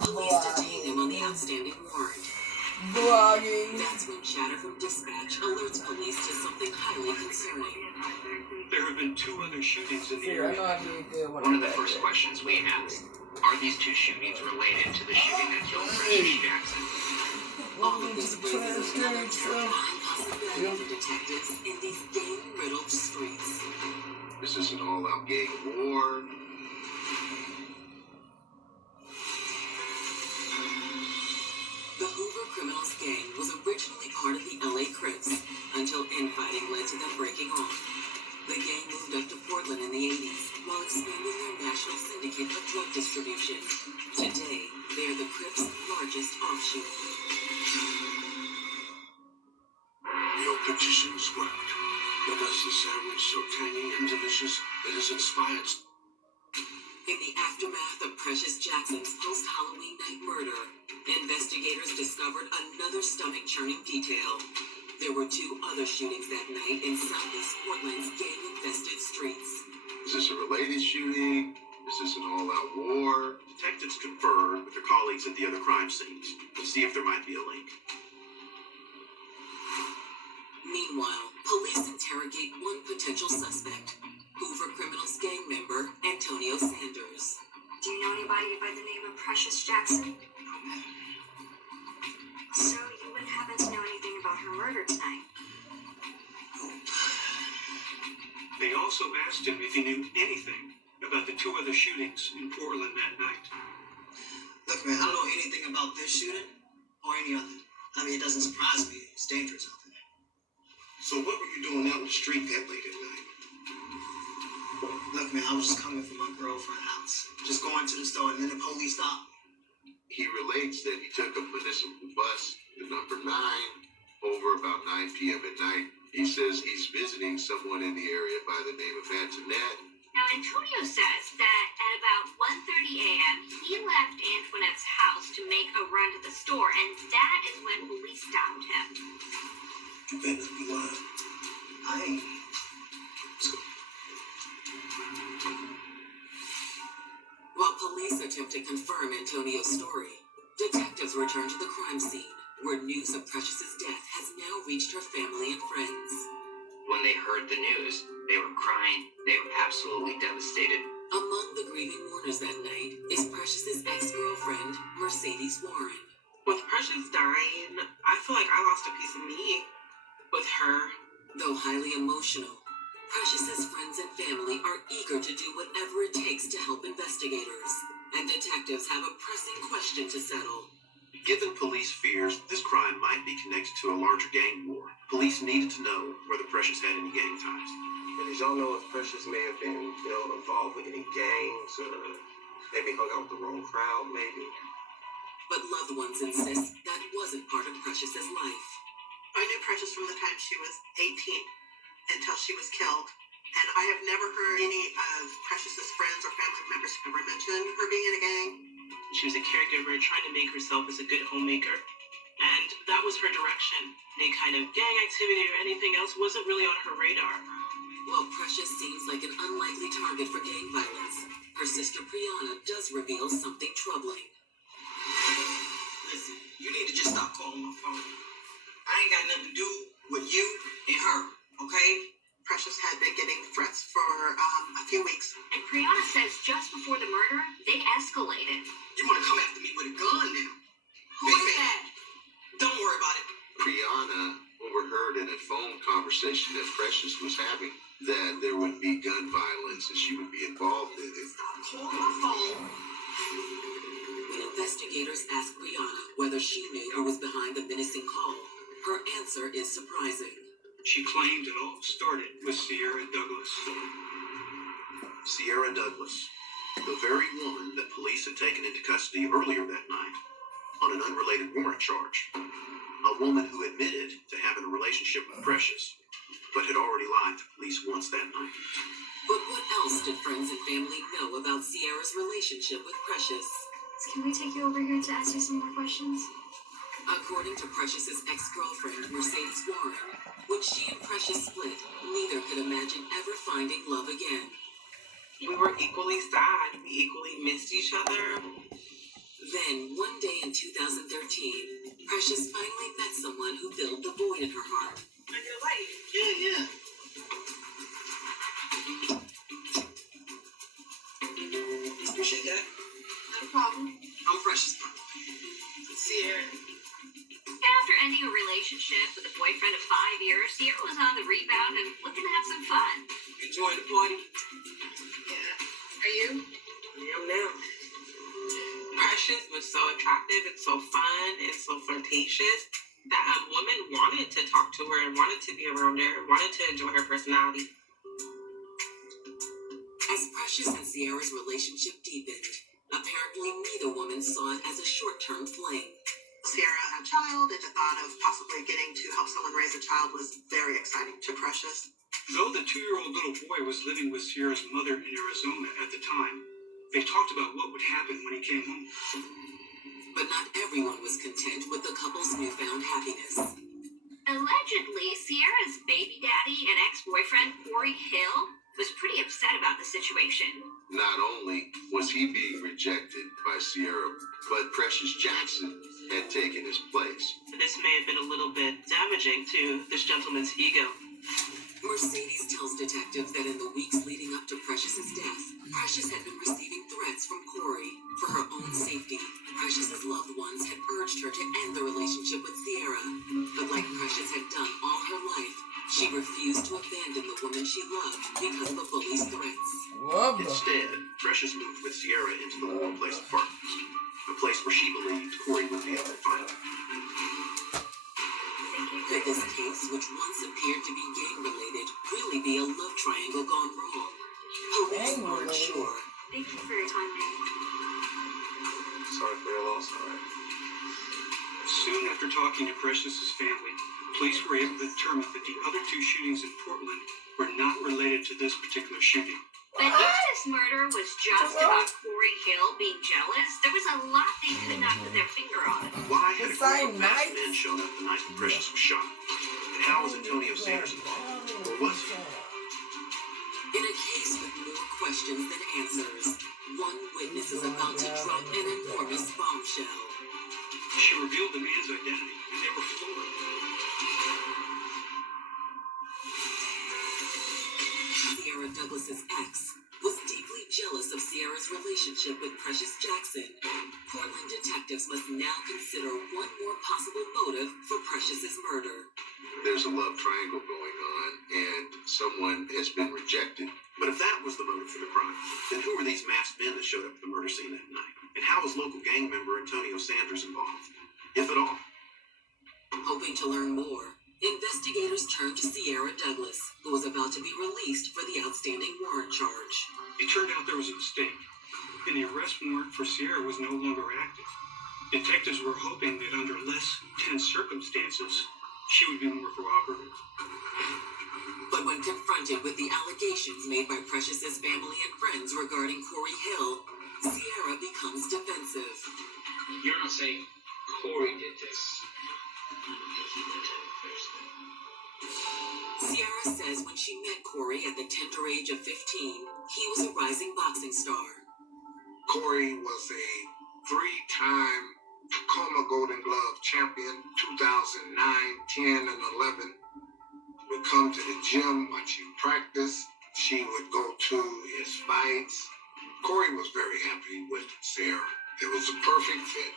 Police detain him on the outstanding warrant. That's when chatter from dispatch alerts police to something highly concerning. There have been 2 other shootings in the area. One of the first questions we asked, are these 2 shootings related to the shooting that killed Precious Jackson? All of this raises another terrifying possibility for detectives in these gang-riddled streets. This is an all-out gang war. The Hoover Criminals gang was originally part of the LA Crips until infighting led to them breaking off. The gang moved up to Portland in the 80s while expanding their national syndicate of drug distribution. Today, they are the Crips' largest offshoot. Your petition is worked. But as the sandwich so tangy and delicious, it has inspired. In the aftermath of Precious Jackson's post-Halloween night murder, investigators discovered another stomach-churning detail. There were 2 other shootings that night in Southeast Portland's gang-infested streets. Is this a related shooting? Is this an all-out war? Detectives confer with their colleagues at the other crime scenes to see if there might be a link. Meanwhile, police interrogate one potential suspect, Hoover Criminals gang member Antonio Sanders. Do you know anybody by the name of Precious Jackson? So you wouldn't happen to know anything about her murder tonight? They also asked him if he knew anything about the 2 other shootings in Portland that night. Look, man, I don't know anything about this shooting or any other. I mean, it doesn't surprise me. It's dangerous out there. So what were you doing out in the street that late at night? Look, man, I was just coming from my girlfriend's house. Just going to the store, and then the police stopped. He relates that he took a municipal bus, the number 9, over about 9 p.m. at night. He says he's visiting someone in the area by the name of Antoinette. Now, Antonio says that at about 1:30 a.m., he left Antoinette's house to make a run to the store, and that is when police stopped him. You better not be lying. I ain't. Let's go. While police attempt to confirm Antonio's story, detectives return to the crime scene, where news of Precious's death has now reached her family and friends. When they heard the news, they were crying. They were absolutely devastated. Among the grieving mourners that night is Precious's ex-girlfriend, Mercedes Warren. With Precious dying, I feel like I lost a piece of me with her. Though highly emotional, Precious's friends and family are eager to do whatever it takes to help investigators, and detectives have a pressing question to settle. Given police fears this crime might be connected to a larger gang war, police needed to know whether Precious had any gang ties. And did y'all know if Precious may have been, involved with any gangs, or maybe hung out with the wrong crowd, maybe? But loved ones insist that wasn't part of Precious's life. I knew Precious from the time she was 18 until she was killed. And I have never heard any of Precious's friends or family members ever mention her being in a gang. She was a caregiver trying to make herself as a good homemaker. And that was her direction. Any kind of gang activity or anything else wasn't really on her radar. While Precious seems like an unlikely target for gang violence, her sister Brianna does reveal something troubling. Listen, you need to just stop calling my phone. I ain't got nothing to do with you and her, okay? Precious had been getting threats for a few weeks. And Brianna says just before the murder, they escalated. You want to come after me with a gun now? Who is that? Don't worry about it. Brianna overheard in a phone conversation that Precious was having that there would be gun violence and she would be involved in it. Call my phone. When investigators ask Brianna whether she knew who was behind the menacing call, her answer is surprising. She claimed it all started with Sierra Douglas. Sierra Douglas, the very woman that police had taken into custody earlier that night on an unrelated warrant charge. A woman who admitted to having a relationship with Precious, but had already lied to police once that night. But what else did friends and family know about Sierra's relationship with Precious? Can we take you over here to ask you some more questions? According to Precious's ex-girlfriend, Mercedes Warren, when she and Precious split, neither could imagine ever finding love again. We were equally sad. We equally missed each other. Then, one day in 2013, Precious finally met someone who filled the void in her heart. And you're like, Yeah. Appreciate that. No problem. I'm Precious. Sierra. After ending a relationship with a boyfriend of 5 years, Sierra was on the rebound and looking to have some fun. Enjoying the party? Yeah. Are you? I am now. Precious was so attractive and so fun and so flirtatious that a woman wanted to talk to her and wanted to be around her, wanted to enjoy her personality. As Precious and Sierra's relationship deepened, apparently neither woman saw it as a short-term fling. Sierra had a child, and the thought of possibly getting to help someone raise a child was very exciting to Precious. Though the 2-year-old little boy was living with Sierra's mother in Arizona at the time, they talked about what would happen when he came home. But not everyone was content with the couple's newfound happiness. Allegedly, Sierra's baby daddy and ex-boyfriend, Corey Hill, was pretty upset about the situation. Not only was he being rejected by Sierra, but Precious Jackson had taken his place. This may have been a little bit damaging to this gentleman's ego. Mercedes tells detectives that in the weeks leading up to Precious's death, Precious had been receiving threats from Corey. For her own safety, Precious's loved ones had urged her to end the relationship with Sierra. But like Precious had done all her life, she refused to abandon the woman she loved because of the bully's threats. Instead, Precious moved with Sierra into the Laurel Place apartments, a place where she believed Corey would be able to find her. Could this case, which once appeared to be gang-related, really be a love triangle gone wrong? Police weren't sure. Thank you for your time, Nick. Sorry for your loss, alright. Soon after talking to Precious's family, police were able to determine that the other 2 shootings in Portland were not related to this particular shooting. But if this murder was just about Corey Hill being jealous, there was a lot they could not put their finger on. Why had a group of masked men shown up the night when Precious was shot? And how was Antonio Sanders involved? Or was he? In a case with more questions than answers, one witness is about to drop an enormous bombshell. She revealed the man's identity, and they were floored. Sierra Douglas's ex was deeply jealous of Sierra's relationship with Precious Jackson. Portland detectives must now consider one more possible motive for Precious's murder. There's a love triangle going on, and someone has been rejected. But if that was the motive for the crime, then who were these masked men that showed up at the murder scene that night? And how was local gang member Antonio Sanders involved, if at all? Hoping to learn more, investigators turned to Sierra Douglas, who was about to be released for the outstanding warrant charge. It turned out there was a mistake, and the arrest warrant for Sierra was no longer active. Detectives were hoping that under less tense circumstances, she would be more cooperative. But when confronted with the allegations made by Precious's family and friends regarding Corey Hill, Sierra becomes defensive. You're not saying Corey did this. Sierra says when she met Corey at the tender age of 15, he was a rising boxing star. Corey was a 3-time Tacoma Golden Glove champion, 2009, 10, and 11. Would come to the gym, watch him practice. She would go to his fights. Corey was very happy with Sierra. It was a perfect fit.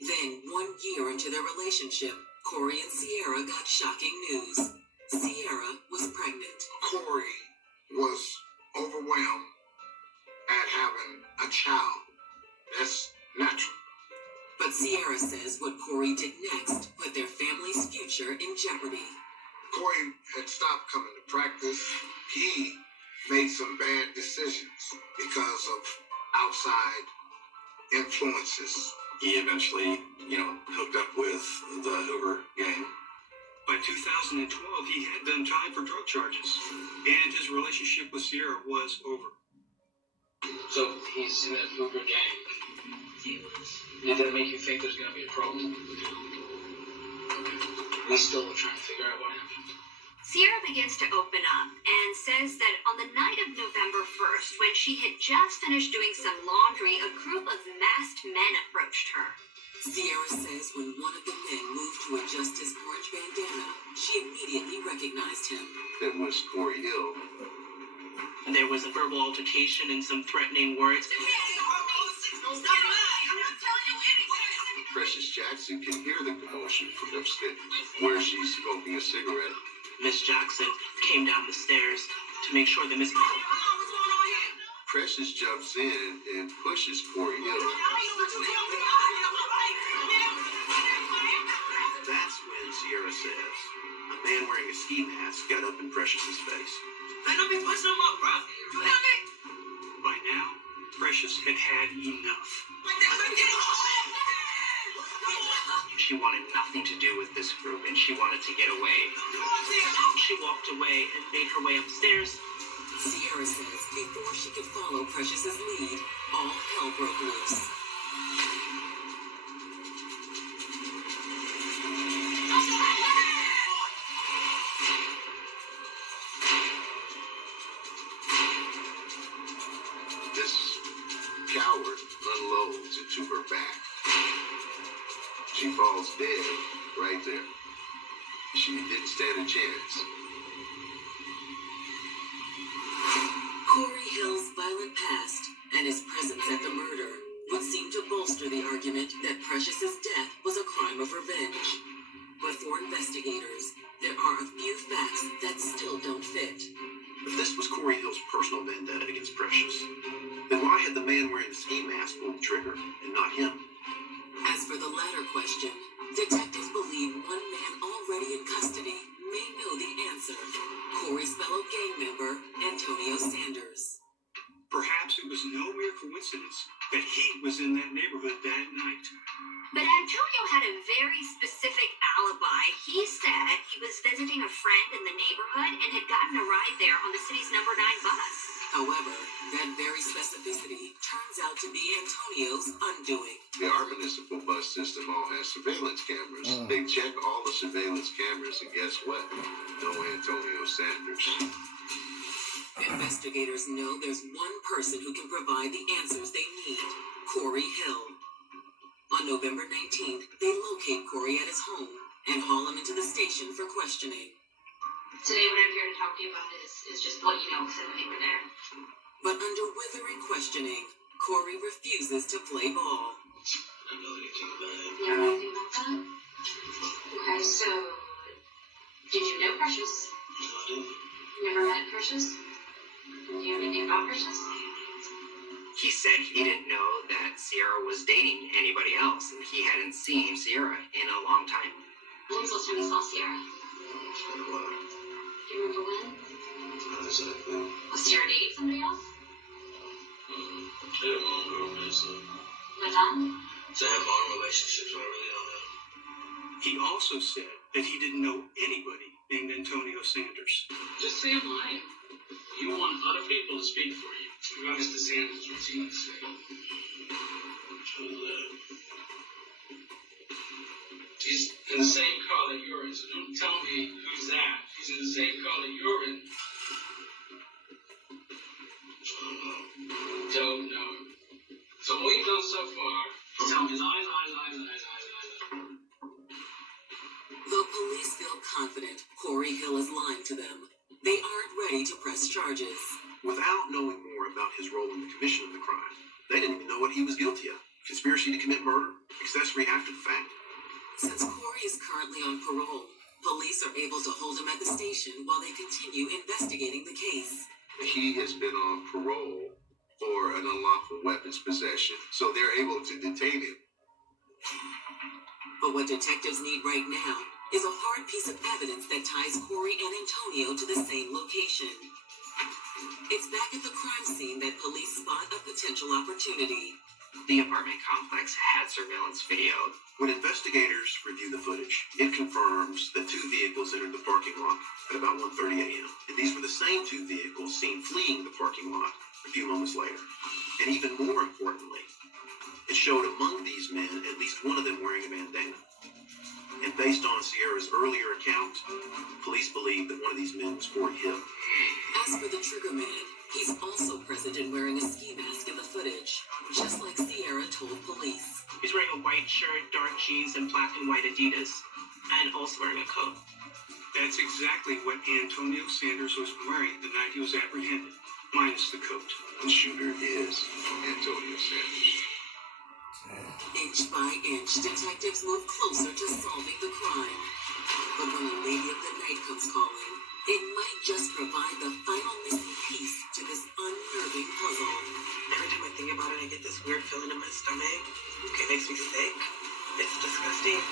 Then, 1 year into their relationship, Corey and Sierra got shocking news. Sierra was pregnant. Corey was overwhelmed at having a child. That's natural. But Sierra says what Corey did next put their family's future in jeopardy. Corey had stopped coming to practice. He made some bad decisions because of outside influences. He eventually, hooked up with the Hoover gang. By 2012, he had done time for drug charges, and his relationship with Sierra was over. So he's in that Hoover gang. Did that make you think there's going to be a problem? We still are trying to figure out what happened. Sierra begins to open up and says that on the night of November 1st, when she had just finished doing some laundry, a group of masked men approached her. Sierra says when one of the men moved to adjust his orange bandana, she immediately recognized him. It was Corey Hill. There was a verbal altercation and some threatening words. Precious Jackson can hear the commotion from upstairs, where she's smoking a cigarette. Miss Jackson came down the stairs to make sure the Miss... Precious jumps in and pushes Corey Hill. That's when Sierra says a man wearing a ski mask got up in Precious's face. By now, Precious had had enough. She wanted nothing to do with this group, and she wanted to get away. She walked away and made her way upstairs. Sierra says before she could follow Precious's lead, all hell broke loose. This coward unloads into her back. She falls dead right there. She didn't stand a chance. Corey Hill's violent past and his presence at the murder would seem to bolster the argument that Precious's death was a crime of revenge. But for investigators, there are a few facts that still don't fit. If this was Corey Hill's personal vendetta against Precious, then why had the man wearing the ski mask pulled the trigger and not him? As for the latter question, detectives believe one man already in custody may know the answer. Corey's fellow gang member, Antonio Sanders. Perhaps it was no mere coincidence that he was in that neighborhood that night. But Antonio had a very specific alibi. He said he was visiting a friend in the neighborhood and had gotten a ride there on the city's number 9 bus. However, that very specificity turns out to be Antonio's undoing. Our municipal bus system all has surveillance cameras. They check all the surveillance cameras, and guess what? No Antonio Sanders. Investigators know there's one person who can provide the answers they need: Corey Hill. On November 19th, they locate Corey at his home and haul him into the station for questioning. Today, what I'm here to talk to you about is just what you know, because I know you were there. But under withering questioning, Corey refuses to play ball. I don't know anything about it. You don't know anything about that? Okay, so did you know Precious? No, I didn't. Never met Precious? Do you know anything about Precious? He said he didn't know that Sierra was dating anybody else, and he hadn't seen Sierra in a long time. When was the last time you saw Sierra? It's been a while. Do you remember when? Not exactly. Was Sierra dating somebody else? They had my own girlfriend, so. Madame? So I have my own relationships, I really don't know. He also said that he didn't know anybody named Antonio Sanders. Just say I'm lying. You want other people to speak for you. About Mr. Sanders, what's he gonna say? He's in the same car that you're in, so don't tell me who's that. He's in the same car that you're in. Don't know. So all you've done so far is tell me lie. Though police feel confident Corey Hill is lying to them, they aren't ready to press charges. Without knowing more about his role in the commission of the crime, they didn't even know what he was guilty of. Conspiracy to commit murder, accessory after the fact. Since Corey is currently on parole, police are able to hold him at the station while they continue investigating the case. He has been on parole for an unlawful weapons possession, so they're able to detain him. But what detectives need right now is a hard piece of evidence that ties Corey and Antonio to the same location. It's back at the crime scene that police spot a potential opportunity. The apartment complex had surveillance video. When investigators review the footage, it confirms that 2 vehicles entered the parking lot at about 1:30 a.m. And these were the same 2 vehicles seen fleeing the parking lot a few moments later. And even more importantly, it showed among these men at least one of them wearing a bandana. And And based on Sierra's earlier account, police believe that one of these men was Corey Hill. As for the trigger man, he's also present and wearing a ski mask in the footage, just like Sierra told police. He's wearing a white shirt, dark jeans, and black and white Adidas, and also wearing a coat. That's exactly what Antonio Sanders was wearing the night he was apprehended, minus the coat. The shooter is Antonio Sanders. Inch by inch, detectives move closer to solving the crime. But when a lady of the night comes calling, it might just provide the final missing piece to this unnerving puzzle. Every time I think about it, I get this weird feeling in my stomach. It makes me sick. It's disgusting.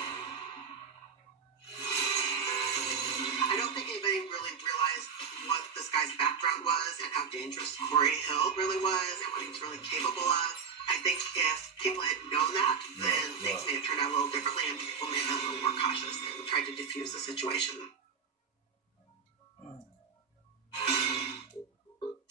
I don't think anybody really realized what this guy's background was and how dangerous Corey Hill really was and what he was really capable of. I think if people had known that, then things may have turned out a little differently and people may have been a little more cautious and tried to diffuse the situation.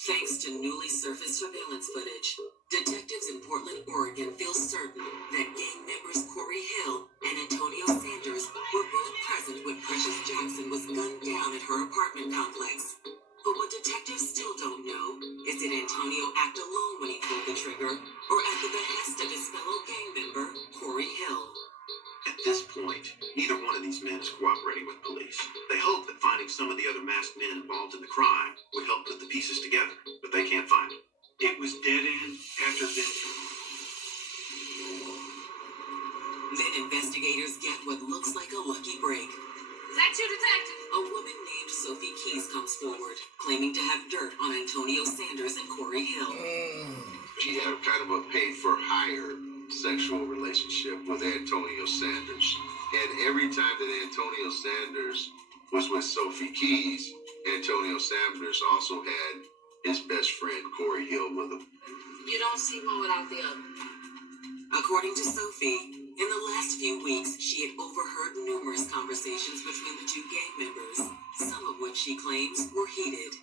Thanks to newly surfaced surveillance footage, detectives in Portland, Oregon feel certain that gang members Corey Hill and Antonio Sanders were both present when Precious Jackson was gunned down at her apartment complex. But what detectives still don't know is did Antonio act alone when he pulled the trigger, or at the behest of his fellow gang member, Corey Hill? At this point, neither one of these men is cooperating with police. They hope that finding some of the other masked men involved in the crime would help put the pieces together, but they can't find them. It was dead end after dead end. Then investigators get what looks like a lucky break. Is that you, detective? A woman named Sophie Keys comes forward, claiming to have dirt on Antonio Sanders and Corey Hill. She had kind of a paid-for-hire sexual relationship with Antonio Sanders. And every time that Antonio Sanders was with Sophie Keys, Antonio Sanders also had his best friend Corey Hill with him. You don't see one without the other. According to Sophie, in the last few weeks, she had overheard numerous conversations between the two gang members, some of which she claims were heated.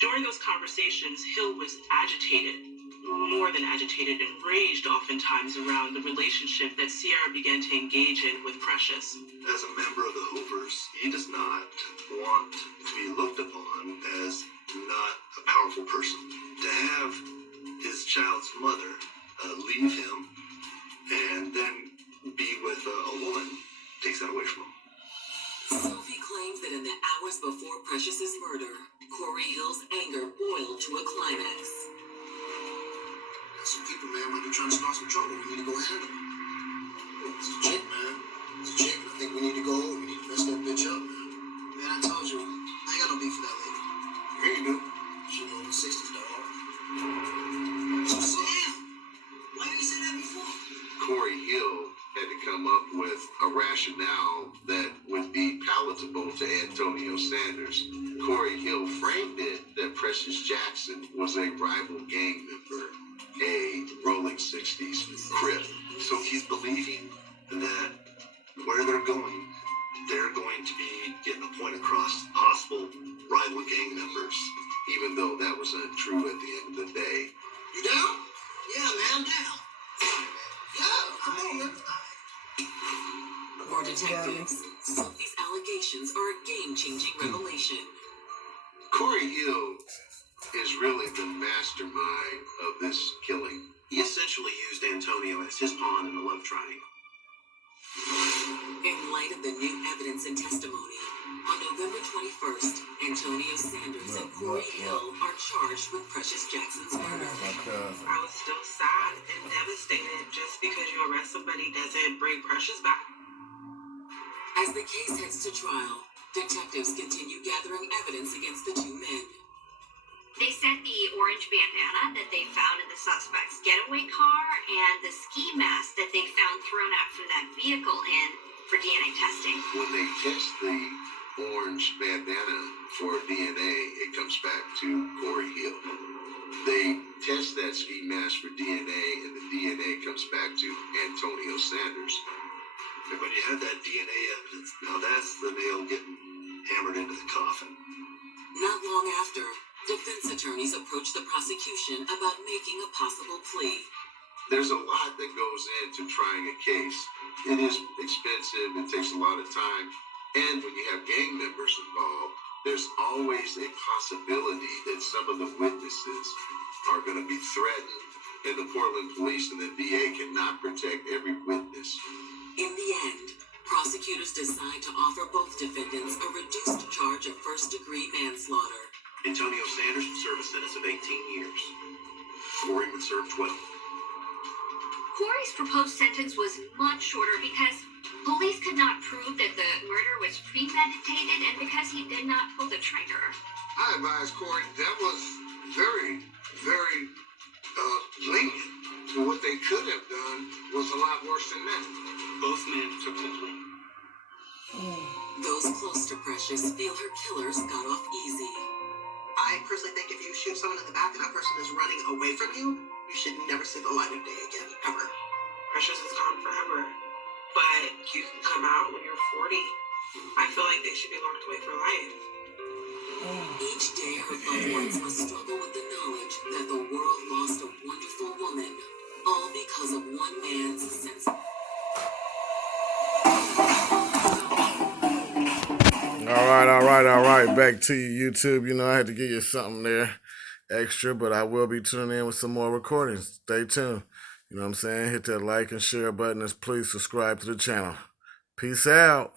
During those conversations, Hill was agitated, more than agitated, enraged oftentimes around the relationship that Sierra began to engage in with Precious. As a member of the Hoovers, he does not want to be looked upon as not a powerful person. To have his child's mother leave him and then be with a woman takes that away from him. Sophie claims that in the hours before Precious's murder, Corey Hill's anger boiled to a climax. Got some people, man, might be trying to start some trouble. We need to go handle them. It's a chick, man. It's a chick. I think we need to go. We need to mess that bitch up, man. Man, I told you, I ain't got no beef with that lady. Yeah, you do. She know the 60s, dog. So damn, why didn't you say that before? Corey Hill had to come up with a rationale that would be palatable to Antonio Sanders. Corey Hill framed it that Precious Jackson was a rival gang member, a rolling 60s Crip. So he's believing that where they're going to be getting a point across possible rival gang members, even though that was untrue at the end of the day. You down? Yeah, man, I'm down. Yeah, come on, man. For detectives, Sophie's allegations are a game-changing revelation. Corey Hill is really the mastermind of this killing. He essentially used Antonio as his pawn in the love triangle. In light of the new evidence and testimony, on November 21st, Antonio Sanders and Corey Hill are charged with Precious Jackson's murder. I was still sad and devastated. Just because you arrest somebody doesn't bring Precious back. As the case heads to trial, detectives continue gathering evidence against the two men. They said the orange bandana that they found in the suspect's getaway car and the ski mask that they found thrown out from that vehicle in for DNA testing. When they test the orange bandana for DNA, it comes back to Corey Hill. They test that ski mask for DNA, and the DNA comes back to Antonio Sanders. And when you have that DNA evidence, now that's the nail getting hammered into the coffin. Not long after, defense attorneys approached the prosecution about making a possible plea. There's a lot that goes into trying a case. It is expensive, it takes a lot of time, and when you have gang members involved, there's always a possibility that some of the witnesses are going to be threatened, and the Portland police and the VA cannot protect every witness. In the end, prosecutors decide to offer both defendants a reduced charge of first-degree manslaughter. Antonio Sanders would serve a sentence of 18 years. Corey would serve 12. Corey's proposed sentence was much shorter because police could not prove that the murder was premeditated and because he did not pull the trigger. I advise Corey that was very, very lenient. And what they could have done was a lot worse than that. Both men took the plea. Those close to Precious feel her killers got off easy. I personally think if you shoot someone in the back and that person is running away from you, you should never see the light of day again, ever. Precious is gone forever. But you can come out when you're 40. I feel like they should be locked away for life. Each day her loved ones must struggle with the knowledge that the world lost a wonderful woman, all because of one man's sense. All right. Back to you, YouTube. You know, I had to give you something there extra, but I will be tuning in with some more recordings. Stay tuned. You know what I'm saying? Hit that like and share button and please subscribe to the channel. Peace out.